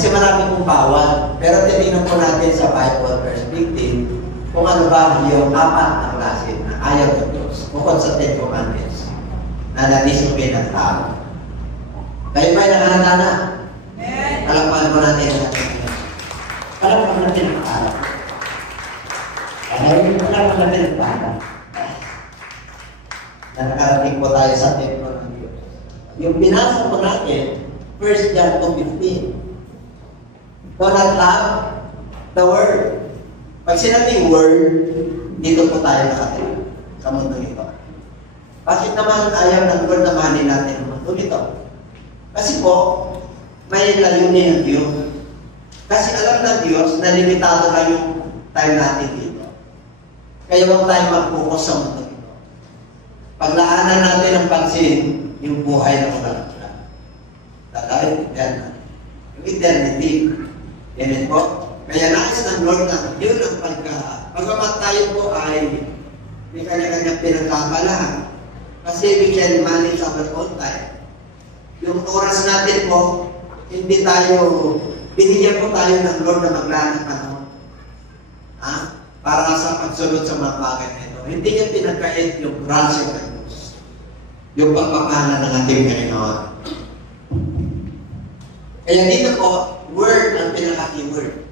Kasi marami pong bawal. Pero titingnan po natin sa Bible verse 15 kung ano ba yung apat na klase na ayaw ng Diyos. Bukod sa 10 Commandments na na-disobey ng tao. Kayo ba'y nakahanda na? Palakpakan mo natin ang ating Diyos. Palakpakan natin ang tao. Palakpakan natin ang tao. Na nakarating po tayo sa templo ng Diyos. Yung binasa po natin, 1 John 2:15. Do not love the world. Pag sinabing word, dito po tayo nakatira sa mundo ito. Bakit naman ayaw ng Lord na mahalin natin ang mundo ito? Kasi po, may layunin ng Diyos. Kasi alam ng Diyos na limitado lang yung time natin dito. Kaya huwag tayo mag-focus sa mundo ito. Paglaanan natin ang pansin, yung buhay na walang hanggan. Dahil eternal. Yung eternity. Amen po? Kaya nais ng Lord na yun ang pagkamat tayo po ay may kanya-kanya pinagkakalahan. Kasi we can manage our own time. Yung oras natin po, hindi tayo, binigyan po tayo ng Lord na maglaan ng panahon. Para sa pagsunod sa mga bagay na ito. Hindi niya pinagkait yung grasya ng Diyos. Yung pagpapala ng ating Panginoon. Kaya dito po, word ang pinaka-keyword.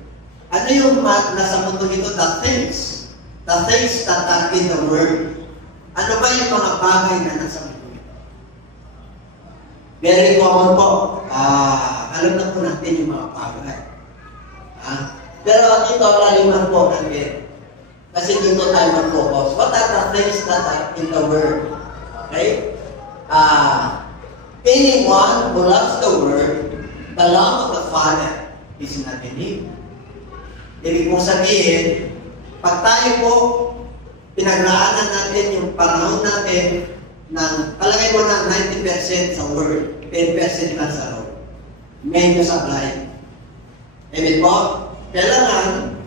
Ano yung nasa mundo nito? The things. The things that are in the world. Ano ba yung mga bagay na nasa mundo nito? Very common po. Alam na po natin yung mga bagay. Pero ito, laliman po natin. Kasi dito tayo mag-focus. What are the things that are in the world? Okay? Anyone who loves the world, the love of the Father is not in him. Ibig kong sabihin, pag tayo po, pinaglaanan natin yung panahon natin ng, palagay mo na 90% sa Word, 10% lang sa Lord. Medyo sablay. Amen po? Kailangan,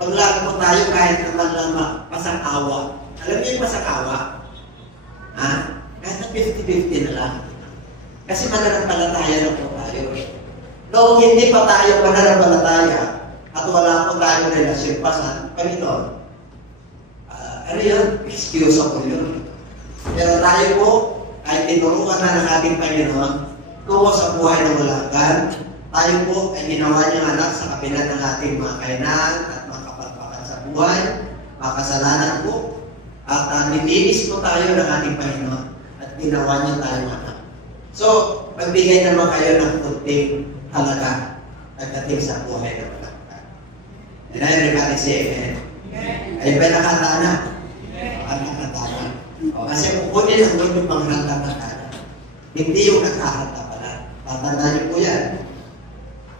paglaan po tayo kahit naman lang masakawa. Alam niyo yung masakawa? Kahit na 50-50 na lang. Kasi mananampalataya na po tayo. Noong hindi pa tayo mananampalataya at wala po tayong relasyon pa sa Panginoon, ano yun? Excusable yun. Pero tayo po, ay tinurukan na ng ating Panginoon tungo sa buhay ng walang. Tayo po ay ginawa niyang anak sa kabila ng ating mga kainan at mga kapagpakan sa buhay, mga kasalanan po, at nilinis po tayo ng ating Panginoon at ginawa niya tayo anak. So, magbigay naman kayo ng kunting halaga pagdating sa buhay ng walang. And everybody say amen. Ay ba nakata na? Nakata na. Kasi kukunin ang yung panghanda na kaya. Hindi yung nakahanda pala. Tatandaan niyo po yan.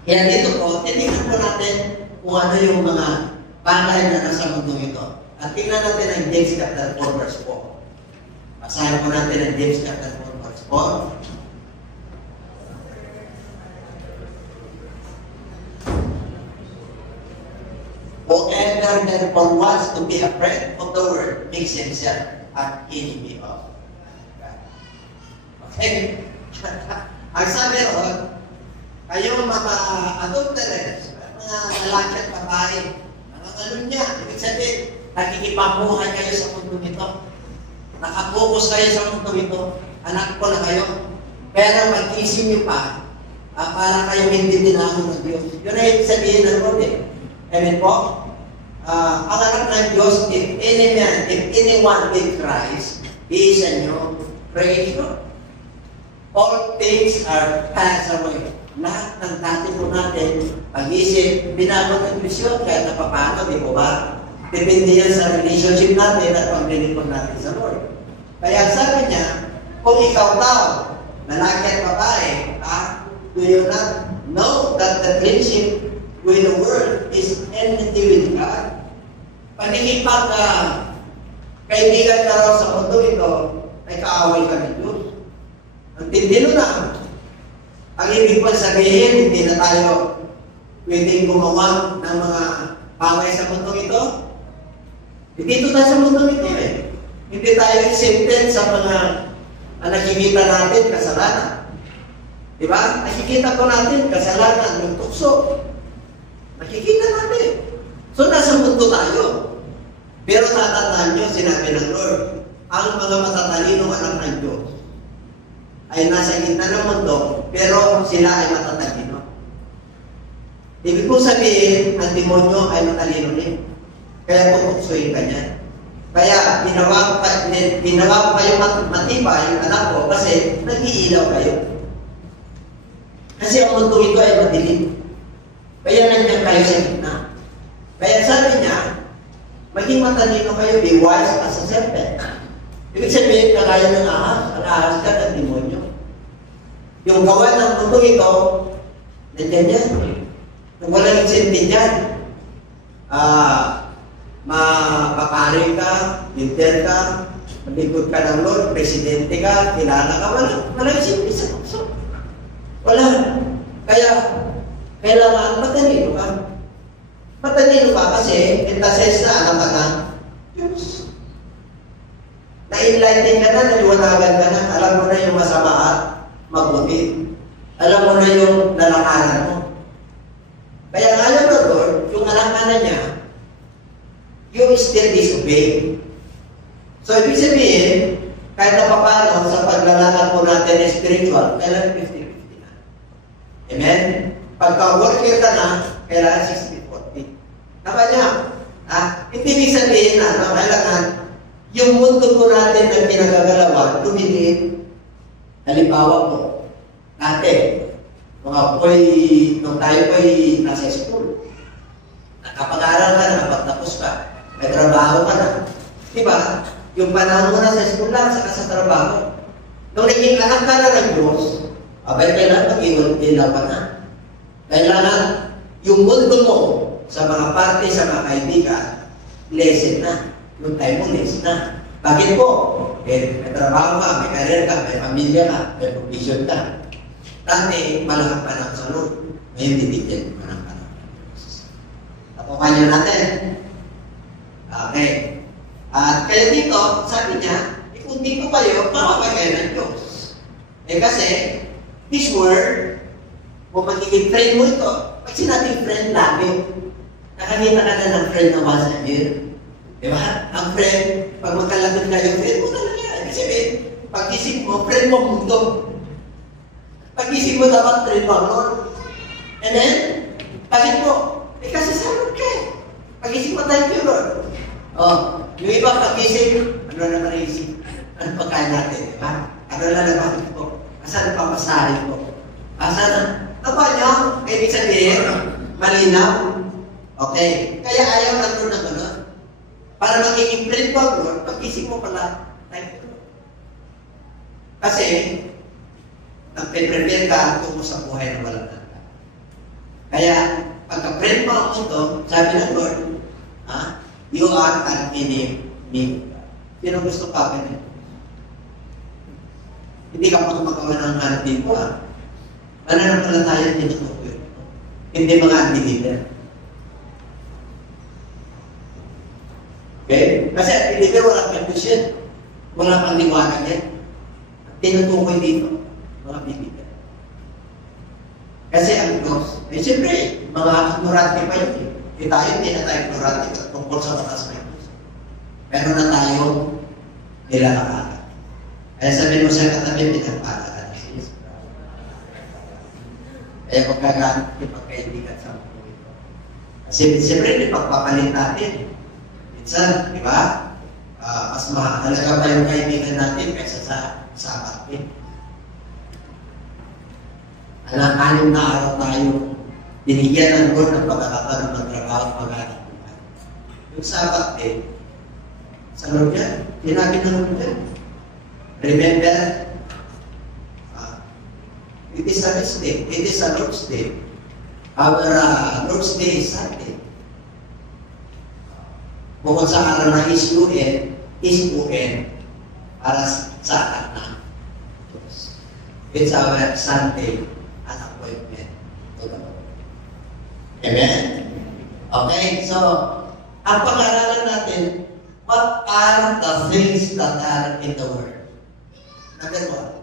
Kaya dito po, titignan po natin kung ano yung mga bagay na nasa mundo ito. At tingnan natin ang James chapter 4 verse 4. Basahin po natin ang James chapter 4 verse 4. Whoever therefore wants to be a friend of the world makes himself an enemy of God. Okay? Ang sabi ron, kayong mga adulterers, mga lalaki at babae, mga kalunya, ibig sabihin, nakikipamuhay kayo sa mundo nito. Nakapokus kayo sa mundo nito. Anak ko na kayo. Pero mag-isip niyo pa, para kayo hindi tinako ng Diyos. Yun ay ibig sabihin ng Lord eh. Amen po? Ang anak ng Diyos, if anyone in Christ, he is a new creation. All things are passed away. Lahat ng dati po natin, pag-isip, binago ng Diyos yun, kahit napapano, di po ba? Depende yan sa relationship natin at pag-lilipon natin sa Lord. Kaya sabi niya, kung ikaw daw, lalaki at babae, do you not know that the friendship with the world is enmity with God? Panikipag kaibigan ka raw sa mundo ito, ay kaaway ka ng Diyos. Ang tindi nun na. Ang ibig pa sabihin, hindi na tayo pwedeng gumawa ng mga bagay sa mundo ito. Dito tayo sa mundo ito eh. Hindi tayo exempted sa mga nakikita natin kasalanan. Di ba? Nakikita po natin, kasalanan, yung tukso. Nakikita natin. So, nasa mundo tayo. Pero tatandaan nyo, sinabi ng Lord, ang mga matatalinong anak ng Diyos ay nasa gitna ng mundo, pero sila ay matatalino. Ibig po sabihin, ang demonyo ay matalino rin. Kaya tutuksoin ka niya. Kaya ginawa ko kayo matibay, yung anak ko, kasi nag-iilaw kayo. Kasi ang mundo ito ay madilim. Kaya nandiyan kayo sa gitna. Kaya sabi niya, maging matalino kayo, be wise as a serpent. Ibig sabihin, kagaya ng ahas, ang ahas ka ng demonyo. Yung gawa ng mundo ito, nandiyan yan. Kung walang insentin yan, mapapari ka, leader ka, malikod ka ng Lord, presidente ka, kilala ka, walang insentin sa puso. Wala. Kaya, kailangan matalino ka. Matalino ka kasi, entases na alam ka na, Diyos. Na-enlighten ka na, naliwanagan ka na, alam mo na yung masama at mabuti. Alam mo na yung lalakaran mo. Kaya alam mo, Lord, yung alakaran niya, you still disobey. So, ibig sabihin, kahit na paano sa paglalakad po natin spiritual, kailangan 50-50 na. Amen? Pagka-worker ka na, kailangan 60-40. Tama niya? Hindi ibig sabihin na, kailangan yung mundo po natin na pinagagalawan, lumiliit. Halimbawa po, dati, nung tayo po'y nasa school, nakapag-aral ka, nakapagtapos ka, may trabaho ka na. Diba? Yung panahon mo na sa school lang, saka sa trabaho. Nung naging anak ka na ng Diyos, abay kailangan mag-iwan ka na. Kailangan yung mundo mo sa mga parte, sa mga kaibigan, lesson na. Yung time mo, lesson na. Bakit po? May trabaho ka, may career ka, may pamilya ka, may provision ka. Dati, malakang pa ng salud. Ngayon, titigyan pa ng panahon. Tapukan nyo natin. Okay. At kaya dito, sabi niya, kung dito kayo, makapagay ng Diyos. Kasi, this word, kung magiging friend mo ito, pag sinabing friend lagi, nakakita ka na ng friend na once a year. Diba? Ang friend, pag magkalapit na yung friend mo talaga yan. Kasi pag-isip mo, friend mo mundo. Pag-isip mo dapat friend mo, Lord. And then, bakit mo? Kasi salud ka eh. Pag-isip mo, thank you, Lord. Yung iba pag-isip, ano naman isip? Ano pagkain natin, diba? Ano na naman ko? Asan ang papasahin ko? Asan ang... Tapa niyo? Ibig sabihin, malinaw. Okay. Kaya ayaw na doon na gano'n. Para magiging friend mo, Lord, pag-isip mo pala, thank you. Kasi, nagpe-prepare ka tungo sa buhay na walang nanda. Kaya, pagka-friend mo ang mundo, sabi ng Lord, you are an enemy. Sino gusto ka ganyan? Hindi ka magmagawa ng hanapin ko, Mananampalataya din ito. Hindi mga anti-leader. Okay? Kasi anti-leader, walang confusion. Walang pangliwanag yan. Tinutukoy dito, mga bibigyan. Kasi ang Diyos, siyempre, mga ignorante pa yun. Tayo, hindi na tayo ignorante tungkol sa batas ng Diyos. Meron na tayong nilalakaran. Kaya sabihin mo sa katabi, pinagpala ka na siya. Kaya pagkagamit yung pagkaibigan sa mundo ito. Kasi siyempre, hindi pagpapalit natin. Minsan, di ba? Mas mahalaga pa yung kaibigan natin kaysa sa atin. Alam na araw tayo binigyan ng Lord ng pagkakataon ng magtrabaho at mag-anak buhay. Yung Sabat din, sa Lord yan, sinabi ng Lord yan. Remember, it is a rest day. It is a Lord's day. Our Lord's day is Sunday. Bukod sa araw na is-UN para sa anak na Diyos. It's our Sunday an appointment to the Lord. Amen? Okay, so, ang pag-aralan natin, what are the things that are in the Word? Number one,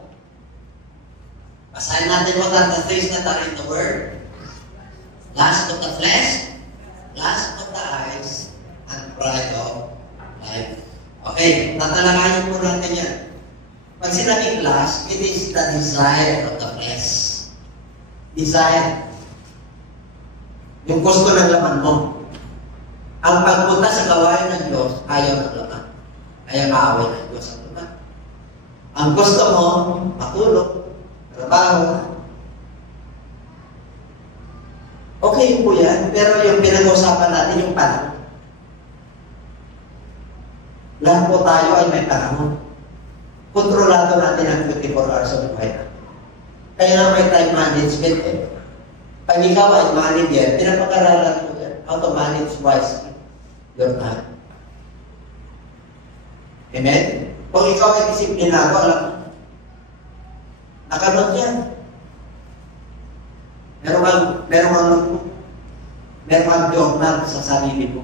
Basahin natin what are the things that are in the Word. Lust of the flesh, lust of the eyes, and pride of life. Okay, tatalakayin po natin yan. Pag sinabing lust, it is the desire of the flesh. Desire. Yung gusto ng laman mo. Ang pagpunta sa gawain ng Diyos, ayaw ng laman. Ayaw maaway ng Diyos ang laman. Ang gusto mo, matulog, trabaho. Okay po yan, pero yung pinag-usapan natin yung panahon. Lahat po tayo ay may panahon. Kontrolado natin ang 24 hours of buhay natin. Kaya nga may time management eh. Pag ikaw ay manager, pinapag-aralan mo yan, how to manage wisely your time. Amen? Kung ikaw ay disiplinado, alam mo, nakalot yan. Meron kang journal sa sarili mo.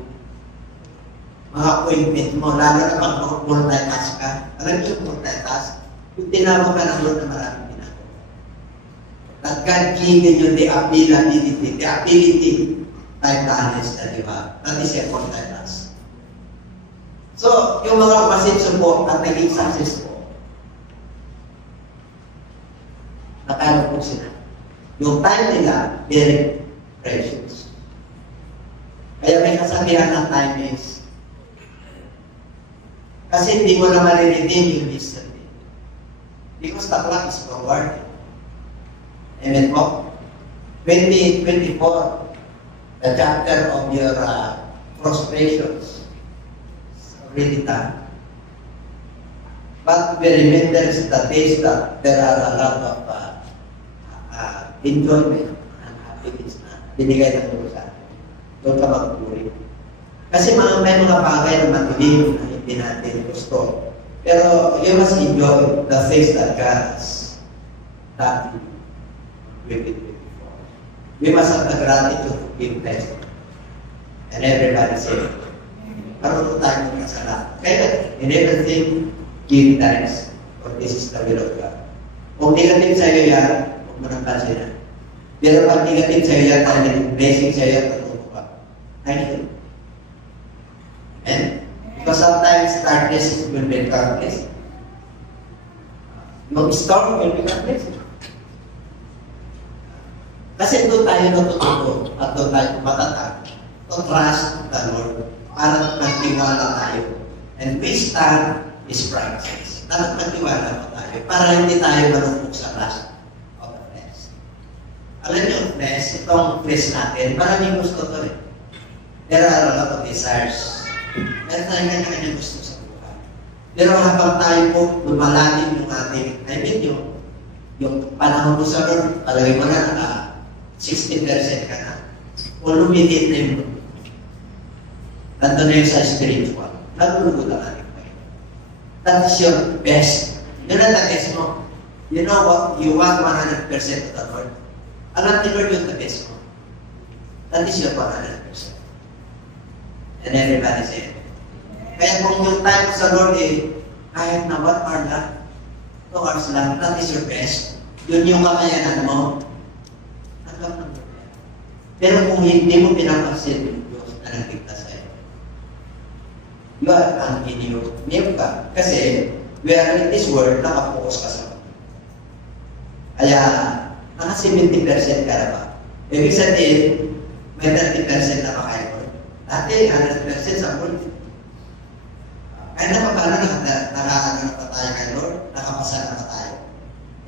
Mga appointment mo, lalo na pag multitask ka. Alam niyo yung multitask? Yung tinawag ka ng Lord na maraming ginagawa. That God given you the ability, time balance that you have. That is a multitask. So, yung mga pasensyo po at naging success po, nakano po sila. Yung time nila, very precious. Kaya may kasabihan na time is, kasi hindi mo na mariredeem yung yesterday. Because the clock is forward. Amen po? 2024, the chapter of your frustrations is already done. But we remember the days that there are a lot of enjoyment and happiness na binigay ng Diyos sa atin. Doon ka magpuri. Kasi may mga bagay na matilim na hindi natin gusto. Pero you must enjoy the things that God has done in 2024. We must have the gratitude to give thanks. And everybody say, parang tayo ng kasalanan. Kaya, in everything, give thanks. For this is the will of God. Kung negative sa'yo yan, huwag mo nang pansinan. Pero pag negative sa'yo yan, talagang blessing sa'yo yan, tatuto ka. Thank you. And because sometimes darkness will become blessing. Yung storm will become blessing. Kasi doon tayo natututo at doon tayo matatag to trust the Lord para magtiwala tayo. And we stand His promises. Dapat magtiwala pa tayo para hindi tayo malungkot sa lust of the flesh. Alam niyo, flesh, itong flesh natin, maraming gusto to rin. There are a lot of desires. Meron tayong kanya-kanya gusto sa buhay. Pero habang tayo po lumalalim yung ating, yung panahon mo sa Lord, palagay mo na 60% ka na. Kung lumigit na yung nandun na yung sa spiritual, nalulugod ang ating Panginoon. That is your best. Yun ang the-best mo. You know what? You want 100% of the Lord. Alam ni Lord yung the-best mo. That is your 100%. And everybody say it. Kaya kung yung time sa Lord kahit na 1 hour lang, 2 hours lang, that is your best. Yun yung kakayanan mo. Pero kung hindi mo pinapansin yung Diyos na nagtigtas sa'yo, you are continuing ka. Kasi, we are in this world, nakapokus ka sa Lord. Kaya, naka 70% ka na ba? Ibig sabihin, may 30% na makain mo. Dati, 100% sa Lord. Kaya na pa paano naka tayo kay Lord, nakapasa na tayo.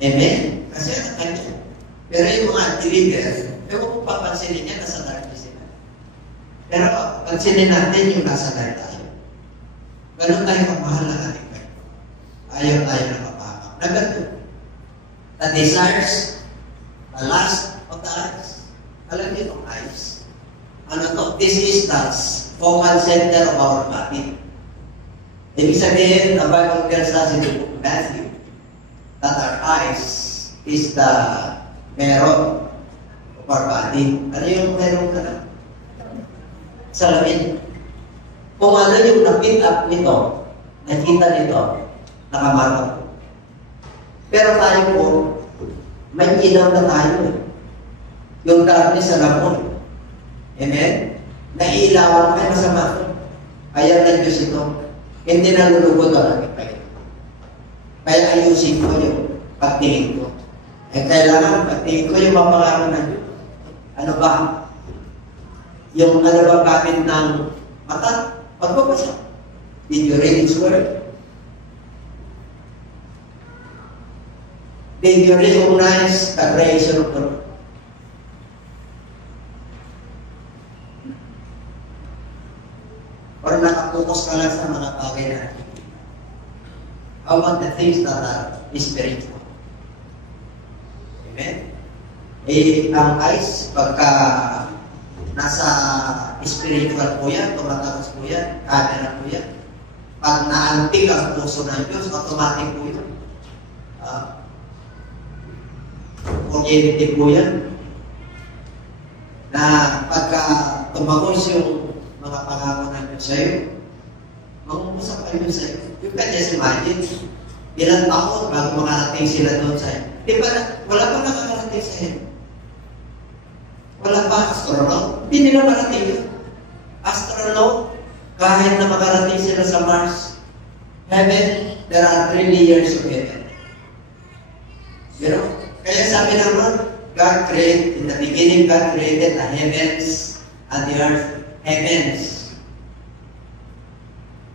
Amen? Kasi ano kanya. Pero yung mga believers, ewan kung papansinin niya, nasa darkness sila. Pero pansinin natin yung nasa light tayo. Ganun tayo kamahal na ating Panginoon. Ayaw tayo na mapakak. Number 2, the desires, the lust of the eyes. Alam niyo itong eyes? Ano to? This is the focal center of our body. Ibig sabihin, the Bible tells us in the book of Matthew that our eyes is the meron of our body. Ano yung meron ka na? Salamin. Kung ano yung na-pick up nito, nakita nito, nakamarap. Pero tayo po, May ilaw na tayo eh. Yung darkness sa lamon. Amen? Naiilawan kayo masama ito. Ayaw ng Diyos ito. Hindi nalulugod ang aking kayo. Kaya ayusin ko yung pagtingin ko. Kailangan pagtingin ko yung mapangako ng Diyos. Ano ba? Yung ano ba gamit ng mata? Pagbabasa. Did you read His Word? Did you recognize the creation of the Lord? Or nakapokus ka lang sa mga bagay na how about the things that are spiritual? Amen? Ang eyes, pagka nasa spiritual po yan, tumatapos po yan, camera po yan. Pag naantig ang puso ng Diyos, automatic po yan. Oriented po yan. Na pagka tumagos yung mga pangako ng Diyos sa'yo, mag-uusap kayo sa'yo. You can just imagine, ilang taon bago makarating sila doon sa'yo. Di ba, wala pa nakakarating sa'yo. Wala pa astronaut. Hindi nila marating yun. Astronaut, kahit na makarating sila sa Mars, heaven, there are 3 layers of heaven. You know? Kaya sabi ng Lord, God created, in the beginning, God created the heavens and the earth. Heavens.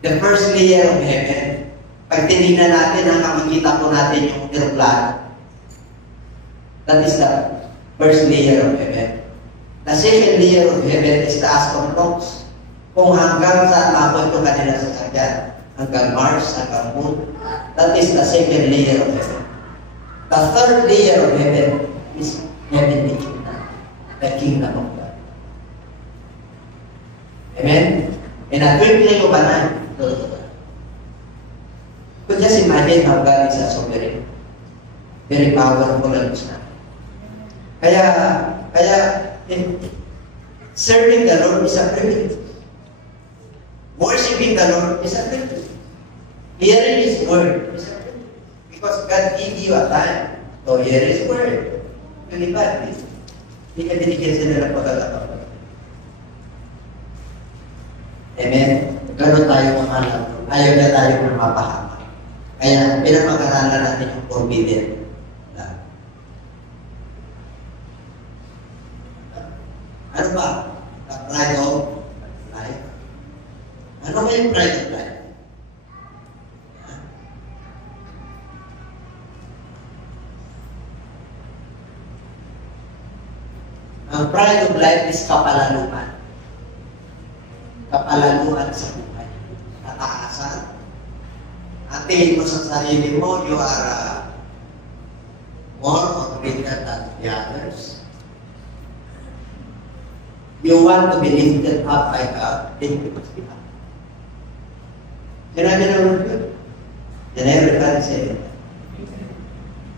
The first layer of heaven. Pag tinignan natin, makikita po natin yung aeroplano. That is the first layer of heaven. The second layer of heaven is the astronauts. Kung hanggang saan mapunto kanila sa sakyan, hanggang Mars, hanggang Moon, that is the second layer of heaven. The third layer of heaven is heavenly kingdom, the kingdom of God. Amen? And a twinkling of an eye, but just imagine how God is a sovereign. Very powerful ang Diyos natin. Kaya, serving the Lord is a privilege. Worshipping the Lord is a privilege. Hearing His Word is a privilege. Because God gave you a time to hear His Word. Pilipan, hindi ka binigyan sila ng pagkakataon. Amen? Ganon tayo mamalang. Ayaw na tayo na mapahama. Kaya pinapag-aralan natin yung forbidden. Ano ba? The pride of life. Ano ba yung pride of life? Ang pride of life is kapalaluan. Kapalaluan sa buhay. Kataasan. At tingin mo sa sarili mo, you are more or greater than the others. You want to be lifted up by God, then you must be up. Sinabi na Lord yun. Then everybody say it.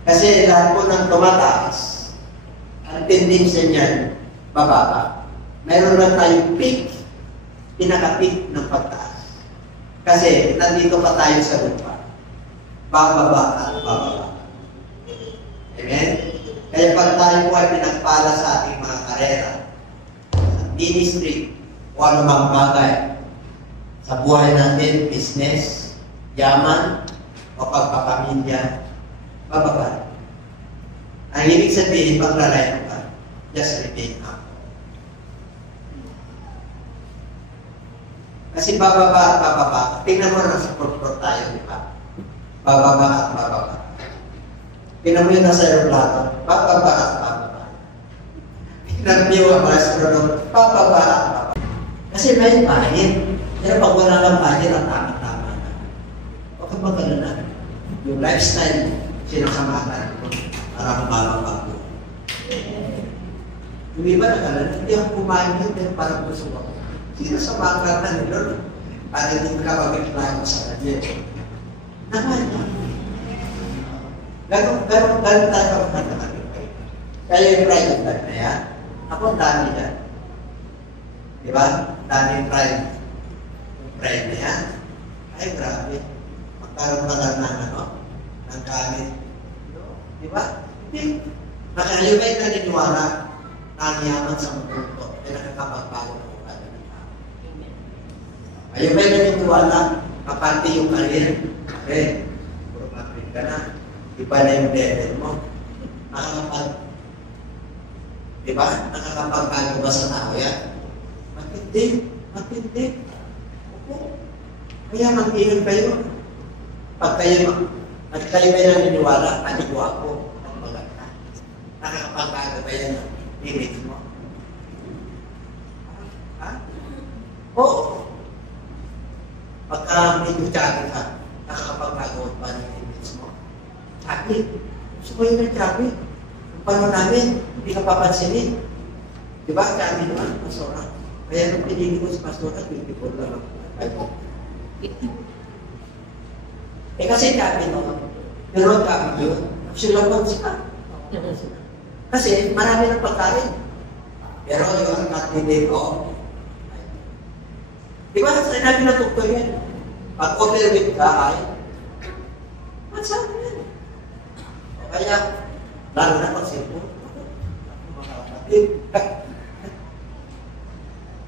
Kasi lahat po ng tumataas, ang tendency niyan, bababa. Mayroon lang tayong peak, pinaka-peak ng pagtaas. Kasi nandito pa tayo sa lupa. Bababa at bababa. Amen? Kaya pag tayo po ay pinagpala sa ating mga karera, sa ministry, o anumang bagay, sa buhay natin, business, yaman, o pagpapamilya, bababa. Ang ibig sabihin, paglalayo ka, just remain up. Kasi bababa at bababa. Tingnan mo na sa purport tayo, di ba? Bababa at bababa. Tingnan mo yun nasa aeroplano. Bababa at bababa. Tingnan mo yung mga astronaut. Bababa at bababa. Kasi may pahit. Pero pag wala kang pahit, ang tama-tama na. Huwag kang magkalala. Yung lifestyle, sinasamahan ko para kumababa ko. Yung iba nakalala, hindi ako kumain yun, pero parang gusto ko. Sino sa mga na ni Lord? Para hindi makapag-reply ko sa kanya. Naman na. Ganon tayo kapag-reply. Kaya yung pride of life na yan, ako ang dami yan. Diba? Daming pride. Yung pride na yan, ay grabe. Magkaroon ka lang ng ng gamit. Diba? Hindi. Kayo ba'y naniniwala na ang yaman sa mundo ay nakakapagbago ng ugali ng tao? Kayo ba'y naniniwala kapante yung karir? Okay, puro matrid ka na. Iba na yung level mo. Diba? Nakakapagbago ba sa tao yan? Matindi. Opo. Kaya mag-iyon kayo. Pag kayo may naniniwala, panigwa ko ang maganda. Nakakapagbago ba yan ang image mo? Ha? Oo. Pagka may kutsari ka, nakakapagbago ba ng image mo? Tsaki. Gusto ko yun ng tsaki. Ang paano namin, hindi ka papansinin. Diba? Tsaki naman, pasora. Kaya nung pinili ko si pastora, 24 lang ako. Kasi tsaki naman. Pero tsaki yun. Silabang sila. Kasi marami ng pagkain. Pero yung katindi ko, diba? Sinabi na tukto yan. Pag overweight ka ay, masabi yan. Kaya, lalo na pag-sipon. Mga kapatid.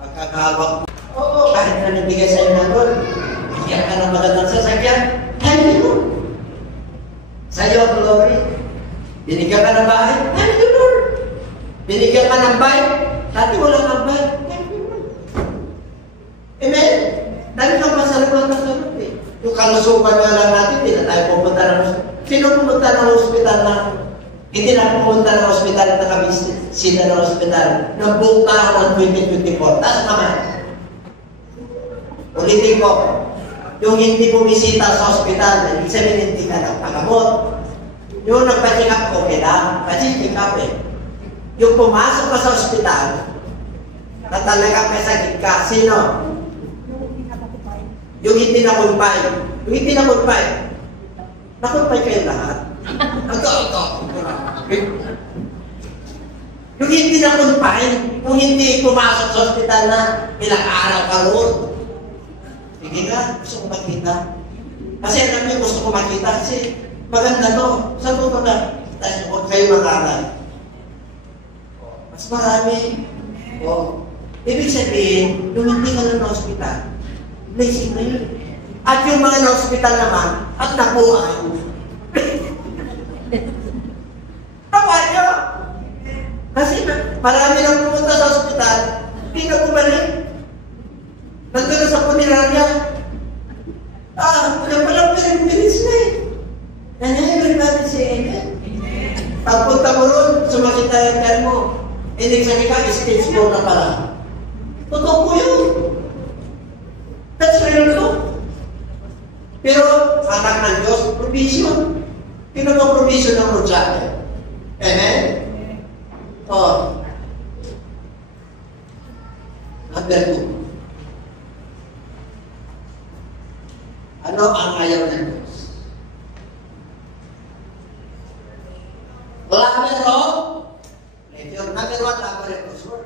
Pagkakahawak mo. Oo, kahit na nabigay sa'yo na doon, bigyan ka ng magandang sasakyan, hindi mo. Sa'yo, glory. Binigyan ka ng bahay, thank you, Lord. Binigyan ka ng bike, dati wala kang bike, thank you, Lord. Amen? Dahil kang masaluhan ka sa Lord eh. Yung kalusukan nga lang natin, hindi na tayo pupunta ng hospital. Sino pumunta ng hospital na hindi na pumunta ng hospital na nakabisita ng hospital ng buong taon ng 2024? Taas naman. Ulitin ko, yung hindi bumisita sa hospital, ibig sabihin hindi ka nagpagamot. Yung nagpa-check up, okay lang. Kasi check up eh. Yung pumasok ka sa hospital, na talaga may sakit ka, sino? Yung hindi na-confine. Yung hindi na-confine. Na-confine kayo lahat. Ito. Yung hindi na-confine, yung hindi pumasok sa hospital na ilang araw ka roon. Sige nga, gusto ko makita. Kasi alam niyo, gusto ko makita kasi maganda to. Sa totoo na, huwag kayo mag-aral. Mas marami. Ibig sabihin, yung hindi ka lang na hospital, blessing na yun. At yung mga na-hospital naman, at nakuhaan. Tawa nyo! Kasi marami nang pumunta sa hospital, hindi na bumalik. Nandun sa punerarya. Wala palang pinag-bilis na eh. And everybody say amen. Pagpunta mo ron, sumakit tayo tayo mo. Hindi sabi ka, stage 4 na pala. Totoo po yun. That's real talk. Pero, anak ng Diyos, provision. Sino ba provision ng Lord sa atin? Amen? Number 2. Ano ang ayaw ng Diyos? Lover of pleasure. Number 1, lover of this world.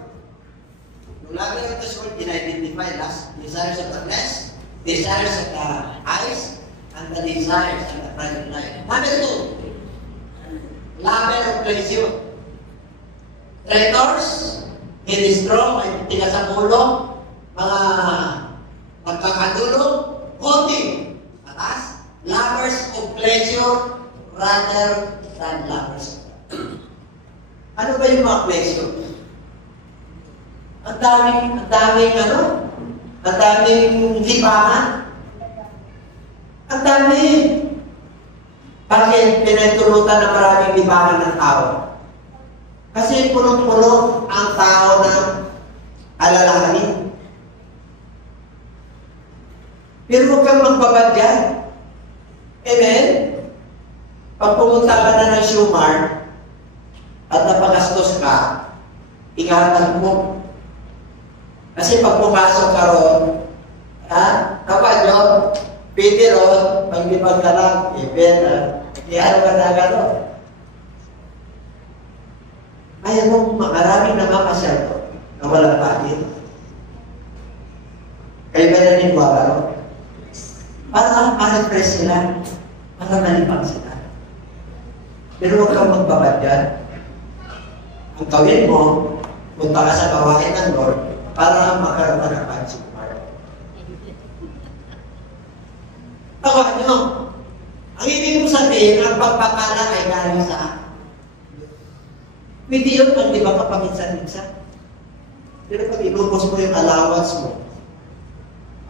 Yung lover of this world, in-identify last, desires of the flesh, desires of the eyes, and the desires of the private life. Number 2, lover of pleasure. Traitors, in-strong, ay tigas ang ulo, mga magkakadulo, holding, atas, lovers of pleasure rather than lovers of God. Ano ba yung mga pleasure? Ang daming libangan. Ang dami. Bakit pinagtulutan na maraming libangan ng tao? Kasi punong-puno ang tao ng alalahanin. Pero huwag kang magbabad yan. Amen? Pag pumunta ka na ng Shumar at napagastos ka, ingatan mo. Kasi pag pumasok ka ron, kapag yun, pwede ron, maglipag ka lang, iyan ka na gano'n. Ayaw mo maraming namamasyal to na walang patin. Kayo ba naniniwala ron? Para press sila, para malipag sila. Pero huwag kang magbabad dyan. Ang gawin mo, punta ka sa gawain ng Lord para magkaroon ka ng magic mark. Tawa nyo, ang ibig kong sabihin, ang pagpapala ay galing sa pwede yun pag di ba kapaminsan-minsan. Pero pag inubos mo yung allowance mo,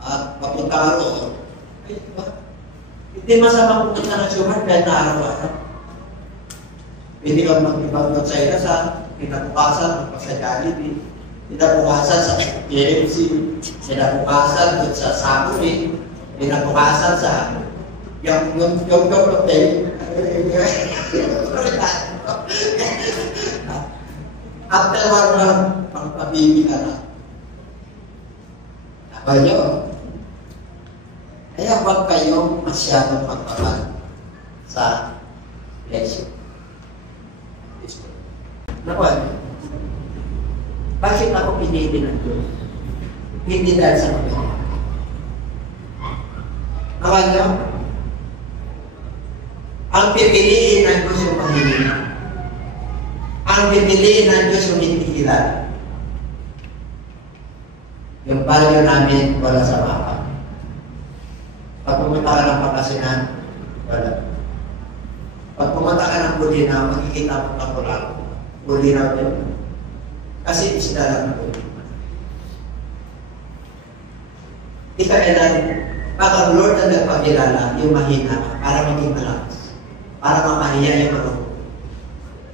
at papunta ka roon, ay diba? Hindi masama pupunta ng suman kahit na araw-araw. Pwede kang mag-ibang doon sa inasal, pinabukasan, magpasa Jollibee, pinabukasan sa KFC, pinabukasan doon sa Subway, pinabukasan sa yung hotel. After 1 month, pagpapili ka na. Nakal nyo. Kaya huwag kayong masyadong magpapal sa lesson. Nakal, bakit ako pinili ng Diyos? Hindi dahil sa mga. Nakal nyo? Ang pipiliin ng Diyos yung panghilingan. Ang pipiliin ng Diyos yung hindi kilala. Yung value namin wala sa mapa. Pag pumunta ka ng Pangasinan, wala. Pag pumunta ka ng Bulinaw, makikita mo ng Kulang. Bulinaw din. Kasi isda lang na Bulinaw. Di ka kailan, baka Lord ang nagpagkilala yung mahina para maging malakas. Para mamahiya yung marunong.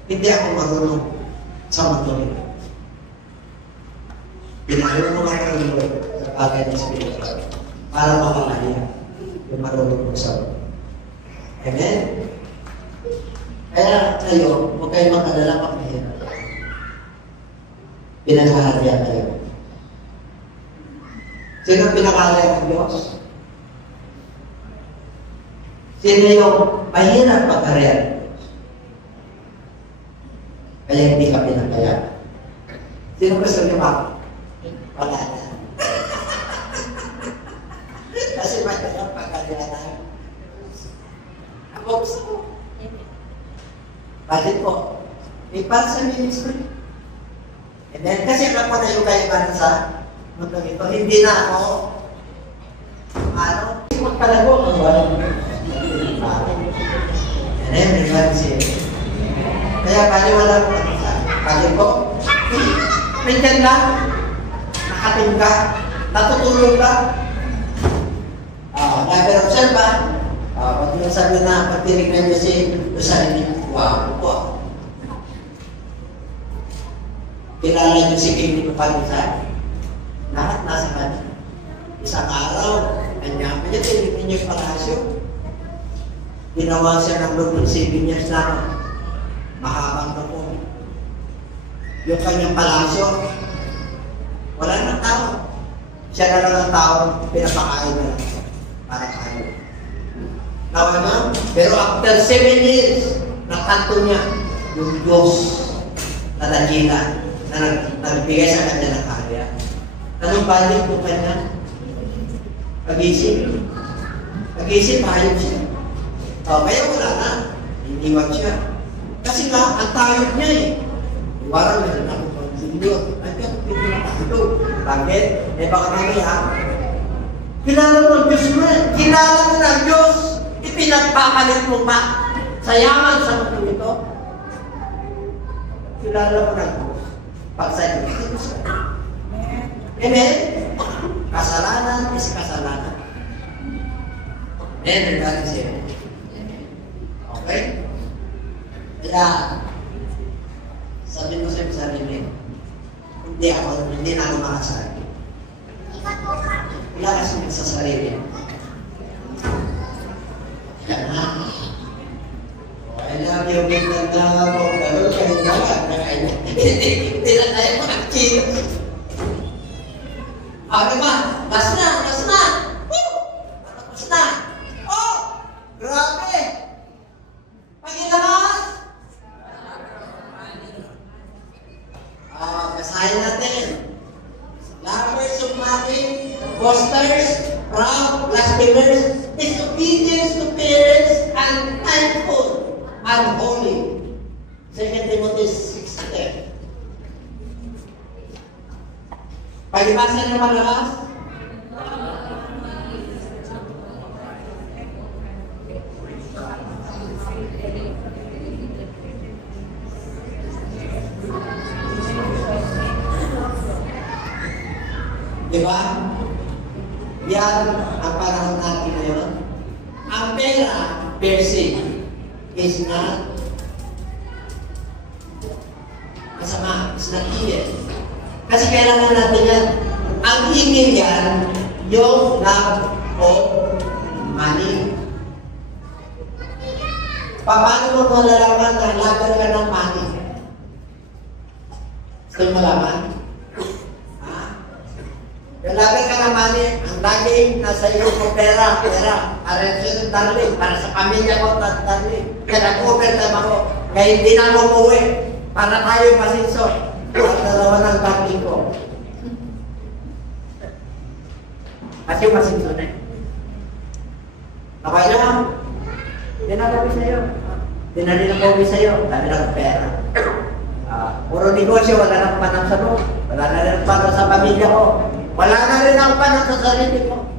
Hindi ako marunong sa mundo nito. Pinahulong ako ng Lord sa bagay ng Espiritu para mamahiya yung marunong mo sa mundo. Amen? Kaya kayo, huwag kayo mag-alala pag mahirap. Pinaghaharya kayo. Sino pinakaharya ng Diyos? Sino yung mahirap pagharya? Kaya hindi ka pinagkaya. Sino gusto niyo ba? Wala na. Kasi mahirap pagharya na. Ako gusto ko. Bakit po? May para sa ministry. And then, kasi ako na yung kaibahan sa mundo ito. Hindi na ako magpalago ang walang and then, kaya paliwala ko bakit po? Nandyan ka, nakating ka, natutulog ka. Nag-observe ba? Pag yung sabi na pagtinig na niyo si Rosalie, wow, wow. Kilala niyo si King Palusan? Lahat nasa kanya. Isang araw, kanya tinignan niyo yung palasyo. Ginawa siya ng loob ng 7 years na mahabang na po. Yung kanyang palasyo, wala nang tao. Siya na lang ang tao, pinapakain na lang siya para kain. Nawa na? Pero after 7 years, nakanto niya yung Diyos na nagilan na nagbigay sa kanya ng karya. Anong balik po kanya? Pag-isip. Pag-isip, hayop siya. Kaya wala na. Iniwan siya. Kasi nga, ang tayot niya eh. Iwaran na rin ako pag sinilot. Ay, kaya hindi na ito. Bakit? Baka mamaya, kilala mo ang Diyos mo eh. Kilala mo na ang Diyos. Ipinagpapalit mo pa sa yaman sa mundo ito. Kilala mo na ang Diyos. Pagsaya mo ito sa Amen? Kasalanan is kasalanan. Amen? Regarding siya. Okay? Kaya, sabi mo sa sarili, hindi na ako makasabi. Wala kasi sa sarili. Yan ha. I love you, big na ako. Gano'n ka rin na. Hindi na tayo makakita. Diba? Gas na! Gas na! Gas na! Oh! Grabe! Pag-ilabas! Basahin natin. Lovers of money, boasters, proud, blasphemers, disobedience to parents, unthankful, unholy. 2 Timothy 6:10. Pakibasa niyo malakas. Diba? Yan ang panahon natin ngayon. Ang pera, per se, is not masama, is not evil. Kasi kailangan natin yan. Ang evil yan, yung love of money. Paano mo malalaman na laban ka ng money? Gusto mo malaman? Laban ka ng money, ang laging nasa iyo ko pera. Arrange darling, para sa pamilya ko, darling. Kaya nag-overtime ako. Kaya hindi na ako umuwi. Para tayo masinso. At dalawa ng darling ko. Kasi masinso na eh. Okay lang. Dinagabi sa'yo. Dinali na po sa'yo. Dami lang pera. Puro negosyo, wala nang panang sa loob. Wala na rin panang sa pamilya ko. Wala na rin ang panang sa sarili ko.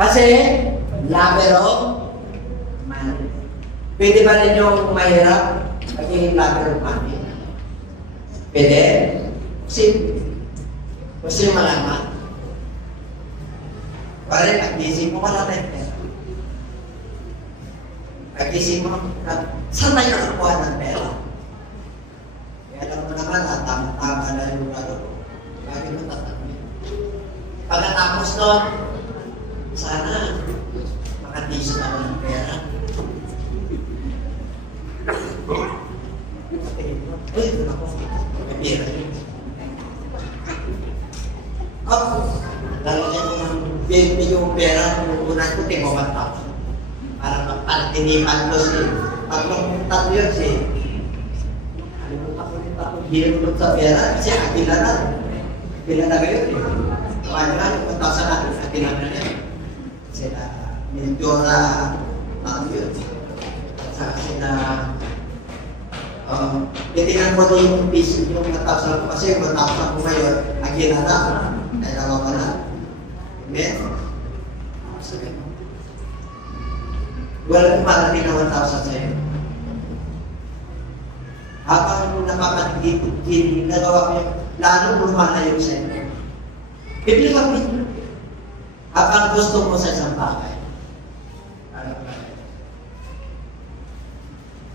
Kasi, lover of money. Pwede ba rin yung mahirap magiging lover of money? Pwede? Gusto yung malaman? Pare, pag-isip mo ka lang rin. Pag-isip mo, saan tayo nakakuha ng pera? Kaya alam mo naman, tama na yung laro. Lagi mo tatanungin. Pagkatapos nun, sana makatiso na ng pera. Uy, ito na po. May pera yun. Lalagyan ko ng yung pera, unan ko, tingko 1,000. Para magpantinipan ko siya. Tatlo yun siya. Alimutan ko rin ako. Hinulog sa pera, kasi akila na. Akila na kayo eh. Paano na, yung 1,000 natin, akila na niya. Kasi na, medyo na, yun. Kasi na, titignan ko doon yung piso, yung 1,000 ko. Kasi yung 1,000 ko ngayon, akila na. Ay, nawawa na. Amen? Sige. Wala kong parating na 1,000 sa'yo. Habang napapatigil, nagawa ko yung lalong lumalayo sa'yo. Bibili ka mo. Habang gusto mo sa isang bagay.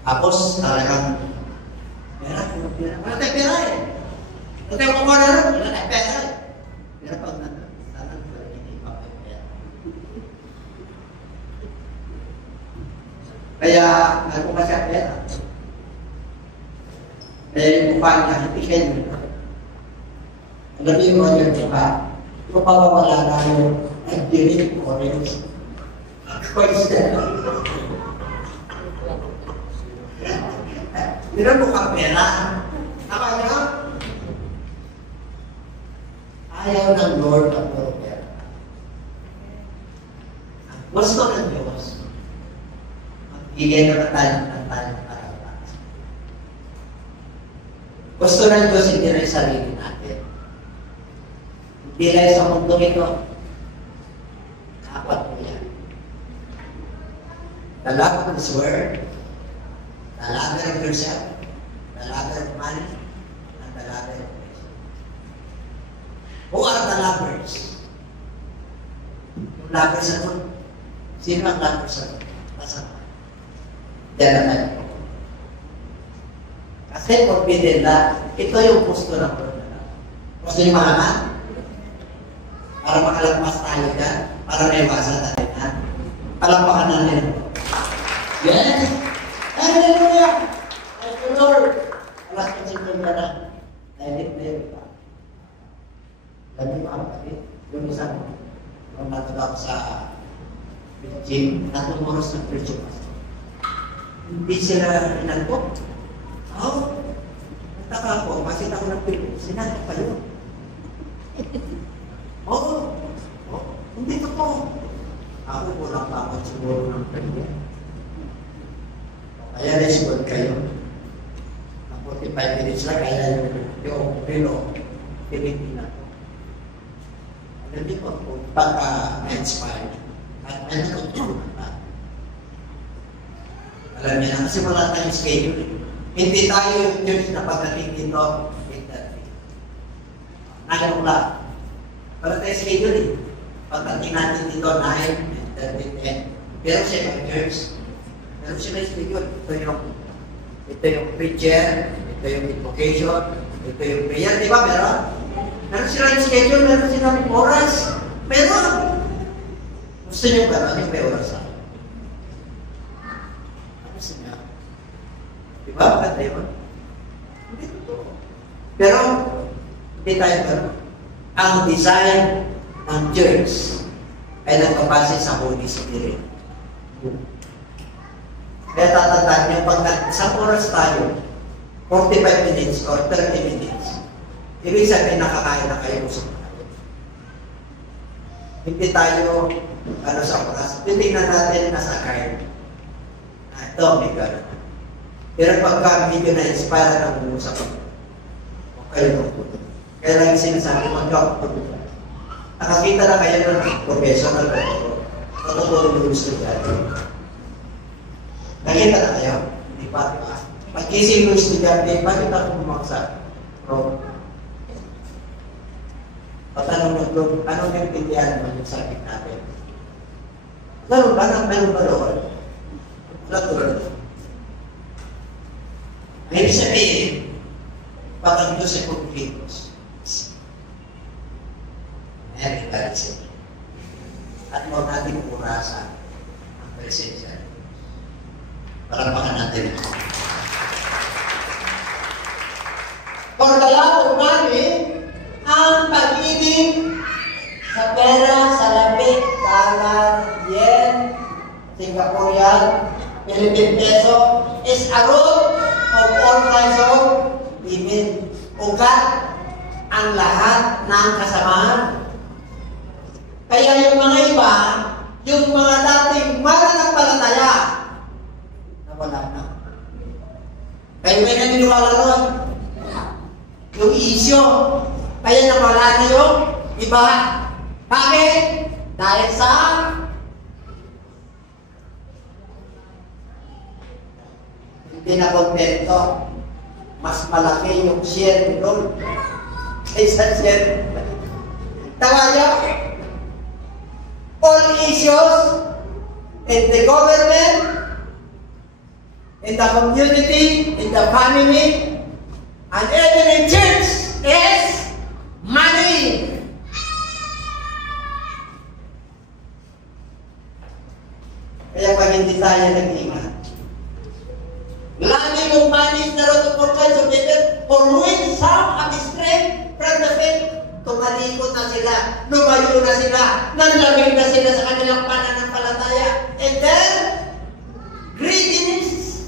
Tapos talagang wala tayong pera eh. Wala tayong kumara rin. Wala tayong pera eh. Pero pag hindi pa kayo pera. Kaya, ano ka siya pera? Kaya yung mukha niya, hindi kayo nyo. Alam niyo mo yung mukha, mapawawala na yung nag-direct orange. Question. Hindi na mukhang pera. Tama niyo? Ayaw ng Lord ang puro pera. Gusto ng Diyos. Bigyan naman tayo ng para. Gusto ng Diyos hindi rin sarili natin. Hindi lang sa mundo ito. Apat po yan. The love of His Word, the love of yourself, the love of money, and the love of pleasure. Who are the lovers? Yung lovers sa mundo. Sino ang lovers sa mundo? Masama. Diyan na tayo. Kasi forbidden na, ito yung gusto ng Lord. Gusto yung malaman? Para makalagpas tayo dyan, para may iwasan tayo dyan. Palampakan natin. Yes! Hallelujah! Thank you, Lord! Alas ko siyempre na. Dahil na yun pa. Dami mga kapatid. Yung isang, kung natulog ako sa gym, natumuros ng preacher pastor. Hindi sila inantok. Nagtaka ako, makita ko ng pilo. Sinantok pa yun. Hindi totoo. Ako kulang pa ako siguro ng pilo. Kaya respond kayo. Ng 45 minutes lang, kaya yung pilo. Pilipina po. Alam niyo po, kung pagka-inspired at may natutunan pa. Alam niyo na, kasi wala tayong schedule. Hindi tayo yung church na pagdating dito, 8:30. 9 o'clock. Wala tayong schedule eh. Pagdating natin dito, 9, 10:30. Pero siya yung church. Pero siya yung schedule. Ito yung preacher, ito yung invocation, ito yung prayer. Di ba meron? Meron sila yung schedule, meron sila yung oras. Meron. Gusto nyo ba? Ano yung may oras ako? Diba? Maganda yun? Hindi totoo. Pero, hindi tayo gano'n. Ang design ng church ay nagpapase sa Holy Spirit. Kaya tatandaan nyo, pag isang oras tayo, 45 minutes or 30 minutes, ibig sabihin nakakain na kayo usap tayo. Hindi tayo, sa oras, titignan natin nasa kain. Ito, may gano'n. Pero pagka medyo na-inspire ng usap, okay mo. Kaya lang yung sinasabi, magkakapagod. Nakakita na kayo ng professional doctor. Matutulong yung gusto dyan. Nakita na kayo. Hindi pa. Pag-isip yung estudyante, bakit ako bumaksak? Patanong nyo, anong nagpindihan mo yung sakit natin? Ganun ba? Meron ba doon? Wala tulad. Ibig sabihin, pag Diyos ay kumplitos. Very balanced. At huwag natin purasan ang presensya. Parapakan natin. For the love of money, ang pag-ibig sa pera, sa lapit, dollar, yen, Singaporean, Philippine peso, is a root of all kinds of evil. Ugat ang lahat ng kasamaan. Kaya yung mga iba, yung mga dating mananampalataya, nawala na. Kaya may naniniwala ron. Yung isyo, kaya nawala na yung iba. Bakit? Dahil sa hindi na kontento. Mas malaki yung share ni Lord kaysa share. Tama niyo? All issues in the government, in the community, in the family, and even in church is money. Kaya pag hindi tayo nag-iman, lagi yung money is the root of all kinds of evil, for which some have strayed from the faith. Tumalikot na sila, lumayo na sila, nanlamig na sila sa kanilang pananampalataya. And then, greediness.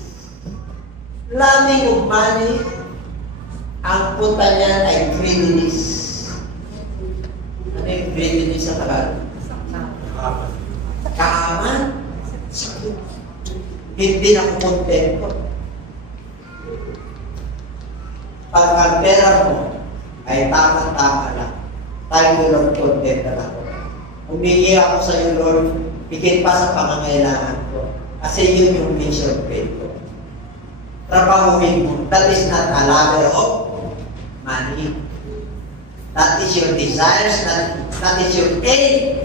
Loving of money, ang punta niyan ay greediness. Ano yung greediness sa Tagalog? Kaaman. Hindi na kukontento. Pag ang pera mo ay tama-tama lang, tayo Lord, content na ako. Humingi ako sa iyo, Lord, higit pa sa pangangailangan ko. Kasi yun yung mission faith ko. Trabahuin mo. That is not a ladder of money. That is your desires. That is your aim.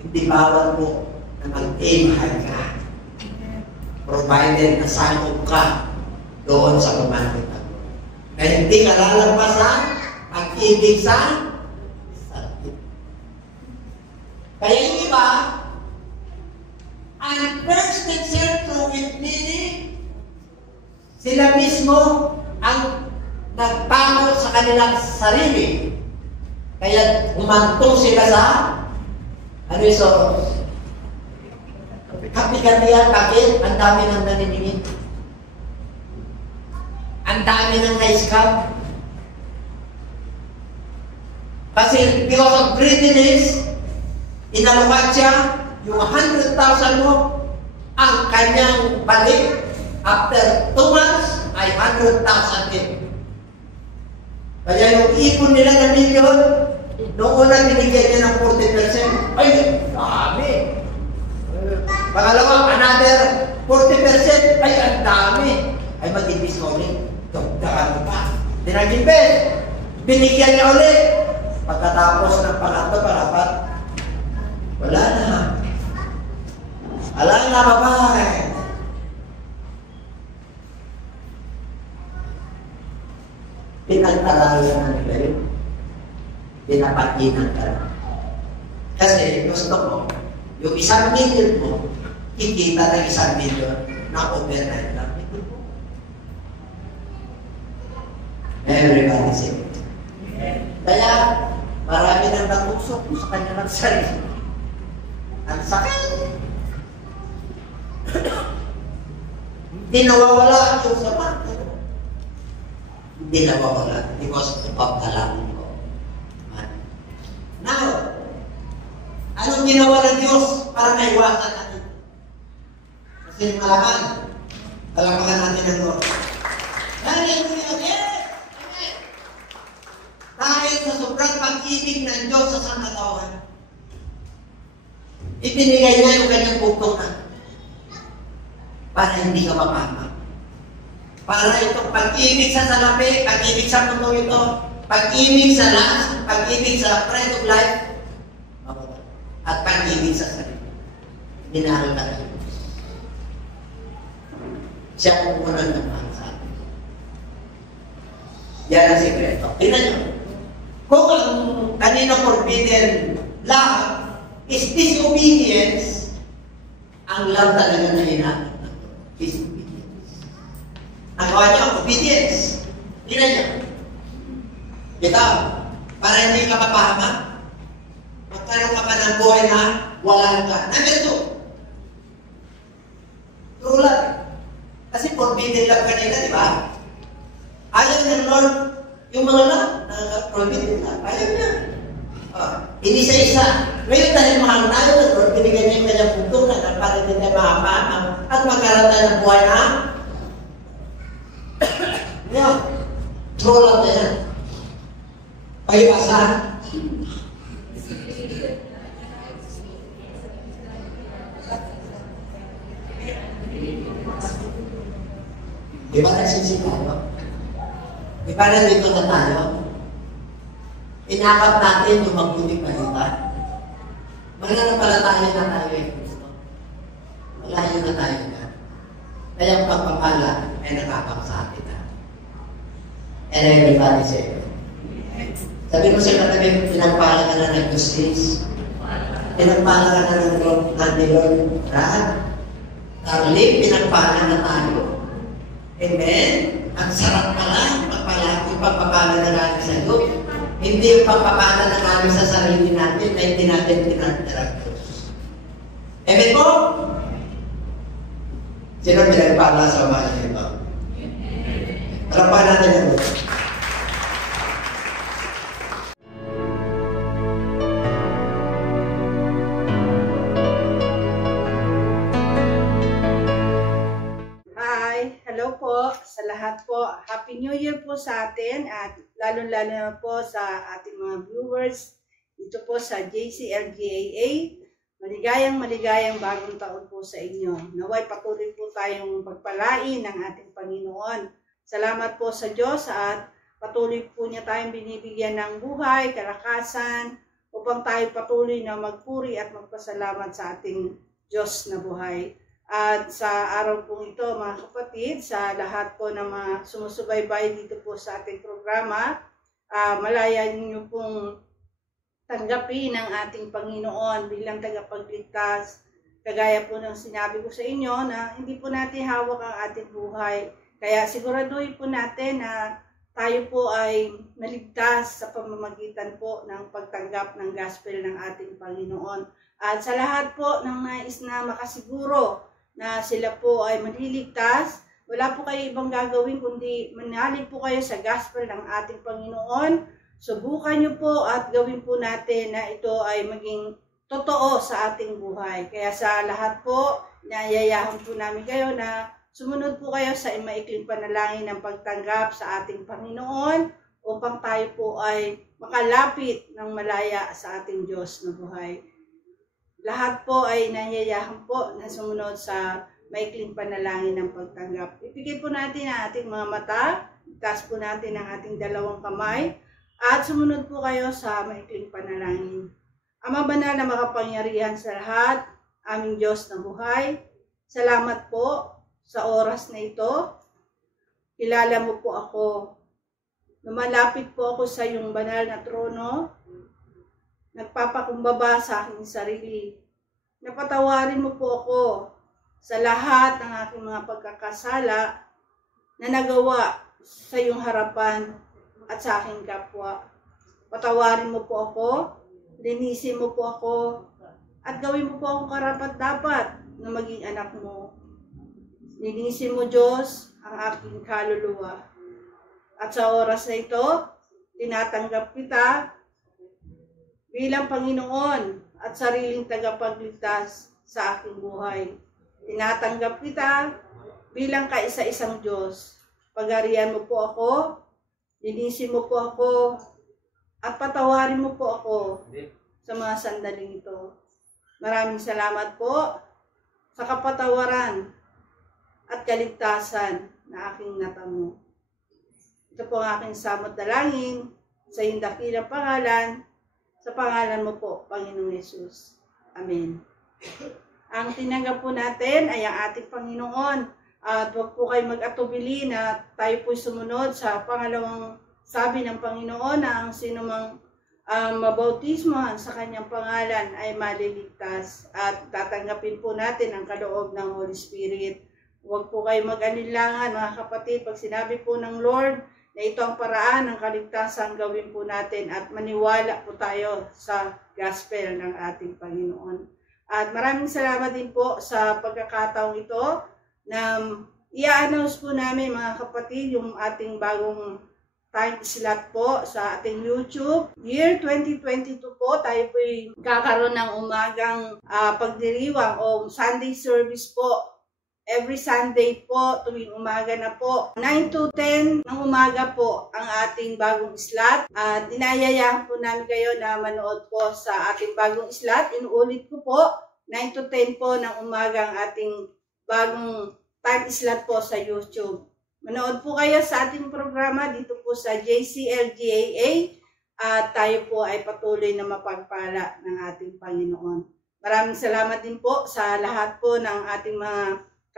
Hindi bawal mo na mag-aim high ka. Provided na sakop ka doon sa pamamagitan. Na hindi ka lalampasan ang ibig sa sakit. Kaya yung iba, ang first through with meaning, sila mismo ang nagtango sa kanilang sarili. Kaya humantong sila sa ano yung soros? Kapigatihan, bakit? Ang dami ng naniningin. Ang dami ng na-scam. Kasi because of greediness, inalukat siya yung 100,000 mo, ang kanyang balik after 2 months ay 100,000 din. Kaya Kaya yung ipon nila na milyon, noong una binigyan niya ng 40%. Ay, dami. Pangalawa, another 40%. Ay, ang dami. Ay, mag-ibis ka ulit. Dagdagan mo pa. Dinag-invest. Binigyan niya ulit. Pagkatapos ng pangatlo, palapat, wala na. Wala na, babae. Pinag-aralan na nila yun. Pinapatinan ka na. Kasi gusto mo, yung 1 million mo, kikita ng 1 million na overnight lang. Everybody say it. Kaya, marami nang natusok sa kanya ng sarili. Ang sakit. Hindi nawawala yung sapat. Hindi nawawala because of pagkalaman ko. Now, anong ginawa ng Diyos para maiwasan natin? Kasi malaman, talapakan natin ang Lord. Hallelujah! Amen! Dahil sa sobrang pag-ibig ng Diyos sa sangkatawan, ibinigay niya yung kanyang pupungan para hindi ka mapama. Para itong pag-ibig sa salapi, pag-ibig sa mundo ito, pag-ibig sa last, pag-ibig sa friend of life, at pag-ibig sa sarili. Minahal ka ng Diyos. Siya kung unang namahal sa atin. Yan ang sikreto. Tingnan nyo. Kung ang kanina forbidden lahat is disobedience, ang love talaga na hinapit na ito. Disobedience. Ang gawa nyo, obedience. Tingnan nyo. Ito, para hindi ka mapahama, magkaroon ka pa ng buhay na wala ka. Number 2, true love. Kasi forbidden love kanina, di ba? Ayaw ng Lord, yung mga love na forbidden love, ayaw niya. Inisa-isa. Ngayon dahil mahal tayo ng Lord, binigyan niya yung kanyang putunan para hindi tayo makapahama at magkaroon tayo ng buhay na yeah. True love na yan. Pahibasa. Di ba nagsisip tayo? Di ba nandito na tayo? Inakap natin yung magbuting balita. Mananampalataya na tayo eh, Kristo. Malayo na tayo na. Kaya ang pagpapala ay nakakap sa atin na. And everybody say, sabi ko sa katabi, pinagpala ka na ng justice. Pinagpala ka na ng Lord. Darling, pinagpala na tayo. Amen? Ang sarap pala, yung pagpapala na natin sa Diyos. Hindi yung pagpapala na namin sa sarili natin na hindi natin pinagdarang Diyos. Amen po? Sino pinagpala sa mga ito? Harapan natin ang Diyos. Sa lahat po, Happy New Year po sa atin at lalo-lalo na po sa ating mga viewers dito po sa JCLGAA. Maligayang bagong taon po sa inyo. Naway patuloy po tayong pagpalain ng ating Panginoon. Salamat po sa Diyos at patuloy po niya tayong binibigyan ng buhay, kalakasan upang tayo patuloy na magpuri at magpasalamat sa ating Diyos na buhay. At sa araw pong ito, mga kapatid, sa lahat po na mga sumusubaybay dito po sa ating programa, malaya niyo pong tanggapin ang ating Panginoon bilang tagapagligtas. Kagaya po ng sinabi ko sa inyo na hindi po natin hawak ang ating buhay. Kaya siguraduhin po natin na tayo po ay naligtas sa pamamagitan po ng pagtanggap ng gospel ng ating Panginoon. At sa lahat po ng nais na makasiguro na sila po ay maliligtas, wala po kayo ibang gagawin kundi manalig po kayo sa gospel ng ating Panginoon. Subukan nyo po at gawin po natin na ito ay maging totoo sa ating buhay. Kaya sa lahat po, nayayahan po namin kayo na sumunod po kayo sa maikling panalangin ng pagtanggap sa ating Panginoon upang tayo po ay makalapit ng malaya sa ating Diyos na buhay. Lahat po ay nanyayahan po na sumunod sa maikling panalangin ng pagtanggap. Ipikit po natin ang ating mga mata, itaas po natin ang ating dalawang kamay, at sumunod po kayo sa maikling panalangin. Ama banal na makapangyarihan sa lahat, aming Diyos na buhay, salamat po sa oras na ito. Kilala mo po ako. Lumalapit po ako sa iyong banal na trono. Nagpapakumbaba sa aking sarili. Napatawarin mo po ako sa lahat ng aking mga pagkakasala na nagawa sa iyong harapan at sa aking kapwa. Patawarin mo po ako, linisin mo po ako, at gawin mo po akong karapat-dapat na maging anak mo. Linisin mo, Diyos, ang aking kaluluwa. At sa oras na ito, tinatanggap kita bilang Panginoon at sariling tagapagligtas sa aking buhay. Tinatanggap kita bilang kaisa-isang Diyos. Pagarian mo po ako, linisin mo po ako, at patawarin mo po ako sa mga sandaling ito. Maraming salamat po sa kapatawaran at kaligtasan na aking natamo. Ito po ang aking samot dalangin sa iyong dakilang pangalan, sa pangalan mo po, Panginoong Yesus. Amen. Ang tinanggap po natin ay ang ating Panginoon. At huwag po kayo mag-atubili na tayo po sumunod sa pangalawang sabi ng Panginoon na ang sinumang mabautismohan sa kanyang pangalan ay maliligtas. At tatanggapin po natin ang kaloob ng Holy Spirit. Huwag po kayo mag-alinlangan, mga kapatid, pag sinabi po ng Lord na ito ang paraan ng kaligtasan, gawin po natin at maniwala po tayo sa gospel ng ating Panginoon. At maraming salamat din po sa pagkakataong ito na i-announce po namin, mga kapatid, yung ating bagong time slot po sa ating YouTube. Year 2022 po, tayo po kakaroon ng umagang pagdiriwang o Sunday service po. Every Sunday po, tuwing umaga na po, 9 to 10 ng umaga po ang ating bagong slot. At inayayahan po namin kayo na manood po sa ating bagong slot. Inuulit ko po, 9 to 10 po ng umaga ang ating bagong time slot po sa YouTube. Manood po kayo sa ating programa dito po sa JCLGAA at tayo po ay patuloy na mapagpala ng ating Panginoon. Maraming salamat din po sa lahat po ng ating mga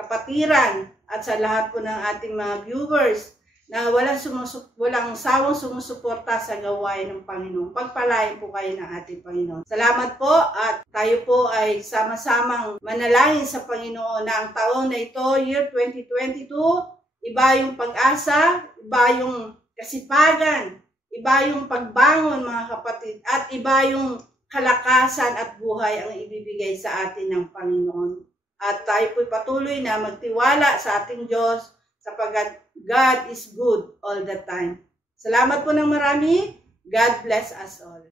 kapatiran at sa lahat po ng ating mga viewers na walang sawang sumusuporta sa gawain ng Panginoon. Pagpalain po kayo ng ating Panginoon. Salamat po at tayo po ay sama-samang manalangin sa Panginoon na ang taon na ito, year 2022, iba yung pag-asa, iba yung kasipagan, iba yung pagbangon, mga kapatid, at iba yung kalakasan at buhay ang ibibigay sa atin ng Panginoon. At tayo po'y patuloy na magtiwala sa ating Diyos sapagkat God is good all the time. Salamat po ng marami. God bless us all.